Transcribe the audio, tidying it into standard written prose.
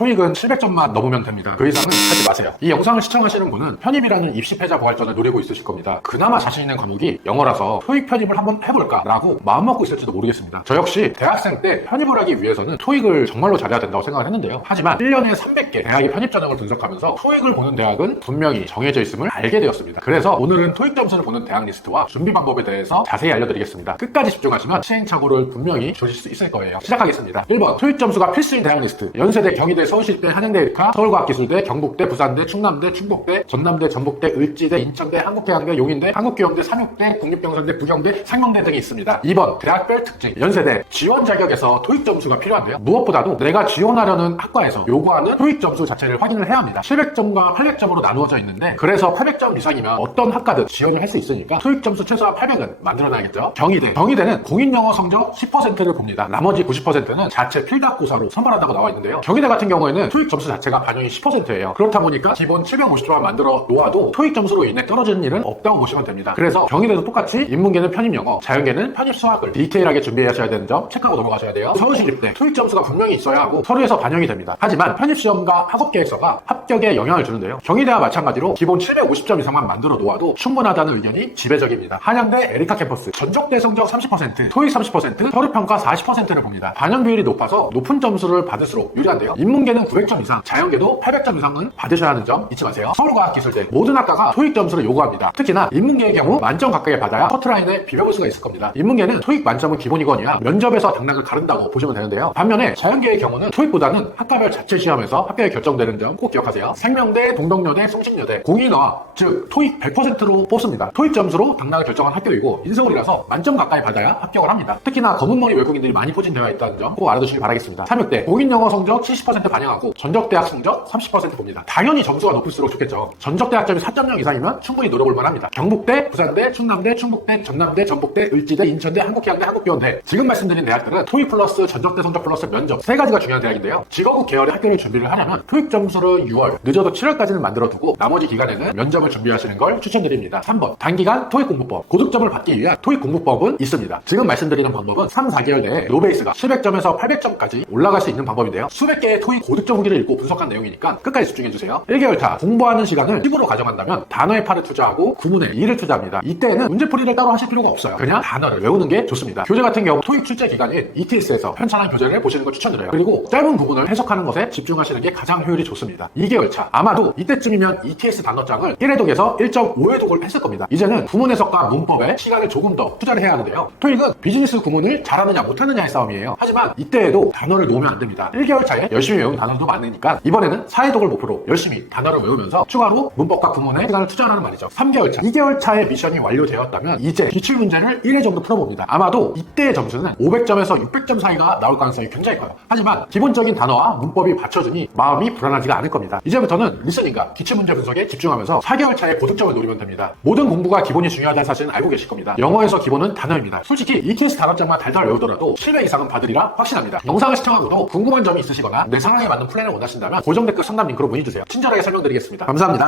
토익은 700점만 넘으면 됩니다. 그 이상은 하지 마세요. 이 영상을 시청하시는 분은 편입이라는 입시 패자 부활전을 노리고 있으실 겁니다. 그나마 자신 있는 과목이 영어라서 토익 편입을 한번 해볼까 라고 마음먹고 있을지도 모르겠습니다. 저 역시 대학생 때 편입을 하기 위해서는 토익을 정말로 잘해야 된다고 생각을 했는데요. 하지만 1년에 300개 대학의 편입 전형을 분석하면서 토익을 보는 대학은 분명히 정해져 있음을 알게 되었습니다. 그래서 오늘은 토익 점수를 보는 대학 리스트와 준비 방법에 대해서 자세히 알려드리겠습니다. 끝까지 집중하시면 시행착오를 분명히 조실 수 있을 거예요. 시작하겠습니다. 1번 토익 점수가 필수인 대학 리스트. 연세대, 경희대, 서울시립대, 한양대, 의카, 서울과학기술대, 경북대, 부산대, 충남대, 충북대, 전남대, 전북대, 을지대, 인천대, 한국해양대, 용인대, 한국교영대, 삼육대, 국립병선대, 부경대, 상명대 등이 있습니다. 2번 대학별 특징. 연세대 지원 자격에서 토익 점수가 필요한데요. 무엇보다도 내가 지원하려는 학과에서 요구하는 토익 점수 자체를 확인을 해야 합니다. 700점과 800점으로 나누어져 있는데 그래서 800점 이상이면 어떤 학과든 지원을 할 수 있으니까 토익 점수 최소한 800은 만들어놔야겠죠. 경희대는 공인영어 성적 10%를 봅니다. 나머지 90%는 자체 필답고사로 선발한다고 나와 있는데요. 경희대 같은 경우에는 토익 점수 자체가 반영이 10%예요. 그렇다 보니까 기본 750점만 만들어 놓아도 토익 점수로 인해 떨어지는 일은 없다고 보시면 됩니다. 그래서 경희대도 똑같이 인문계는 편입 영어, 자연계는 편입 수학을 디테일하게 준비하셔야 되는 점 체크하고 넘어가셔야 돼요. 서울시립대 토익 점수가 분명히 있어야 하고 서류에서 반영이 됩니다. 하지만 편입시험과 학업계획서가 합격에 영향을 주는데요. 경희대와 마찬가지로 기본 750점 이상만 만들어 놓아도 충분하다는 의견이 지배적입니다. 한양대 에리카 캠퍼스 전적대 성적 30%, 토익 30%, 서류평가 40%를 봅니다. 반영 비율이 높아서 높은 점수를 받을수록 유리한데요. 인문계는 900점 이상, 자연계도 800점 이상은 받으셔야 하는 점 잊지 마세요. 서울과학기술대 모든 학과가 토익 점수를 요구합니다. 특히나 인문계의 경우 만점 가까이 받아야 커트라인에 비벼볼 수가 있을 겁니다. 인문계는 토익 만점은 기본이거니와 면접에서 당락을 가른다고 보시면 되는데요. 반면에 자연계의 경우는 토익보다는 학과별 자체 시험에서 합격이 결정되는 점 꼭 기억하세요. 생명대, 동덕여대, 송신여대 공인어학 즉 토익 100%로 뽑습니다. 토익 점수로 당락을 결정한 학교이고 인서울이라서 만점 가까이 받아야 합격을 합니다. 특히나 검은머리 외국인들이 많이 포진되어 있다는 점 꼭 알아두시길 바라겠습니다. 삼육대 공인영어 성적 70% 반영하고 전적대학 성적 30% 봅니다. 당연히 점수가 높을수록 좋겠죠. 전적대학점이 4.0 이상이면 충분히 노려볼 만합니다. 경북대, 부산대, 충남대, 충북대, 전남대, 전북대, 을지대, 인천대, 한국해양대, 한국교원대 지금 말씀드린 대학들은 토익 플러스 전적대 성적 플러스 면접 세 가지가 중요한 대학인데요. 직업국 계열의 학교를 준비를 하려면 토익 점수를 6월 늦어도 7월까지는 만들어두고 나머지 기간에는 면접을 준비하시는 걸 추천드립니다. 3번 단기간 토익 공부법. 고득점을 받기 위한 토익 공부법은 있습니다. 지금 말씀드리는 방법은 3, 4개월 내에 노베이스가 700점에서 800점까지 올라갈 수 있는 방법인데요. 수백 개의 토익 고득점 후기를 읽고 분석한 내용이니까 끝까지 집중해주세요. 1개월차 공부하는 시간을 10으로 가져간다면 단어의 8을 투자하고 구문의 2를 투자합니다. 이때는 문제풀이를 따로 하실 필요가 없어요. 그냥 단어를 외우는 게 좋습니다. 교재 같은 경우 토익 출제 기간인 ETS에서 편찬한 교재를 보시는 걸 추천드려요. 그리고 짧은 부분을 해석하는 것에 집중하시는 게 가장 효율이 좋습니다. 2개월차 아마도 이때쯤이면 ETS 단어장을 1회독에서 1.5회독을 했을 겁니다. 이제는 구문 해석과 문법에 시간을 조금 더 투자를 해야 하는데요. 토익은 비즈니스 구문을 잘하느냐 못하느냐의 싸움이에요. 하지만 이때에도 단어를 놓으면 안 됩니다. 1개월 차에 열심히 외운 단어도 많으니까 이번에는 4회독을 목표로 열심히 단어를 외우면서 추가로 문법과 구문에 시간을 투자하라는 말이죠. 3개월 차, 2개월 차의 미션이 완료되었다면 이제 기출문제를 1회 정도 풀어봅니다. 아마도 이때의 점수는 500점에서 600점 사이가 나올 가능성이 굉장히 커요. 하지만 기본적인 단어와 문법이 받쳐주니 마음이 불안하지가 않을 겁니다. 이제부터는 리스닝과 기출문제 분석에 집중하면서 4개월 차에 고득점을 노리면 됩니다. 모든 공부가 기본이 중요하다는 사실은 알고 계실 겁니다. 영어에서 기본은 단어입니다. 솔직히 ETS 단어장만 달달 외우더라도 700 이상은 받으리라 확신합니다. 영상을 시청하고도 궁금한 점이 있으시거나 내 상황에 맞는 플랜을 원하신다면 고정 댓글 상담 링크로 문의주세요. 친절하게 설명드리겠습니다. 감사합니다.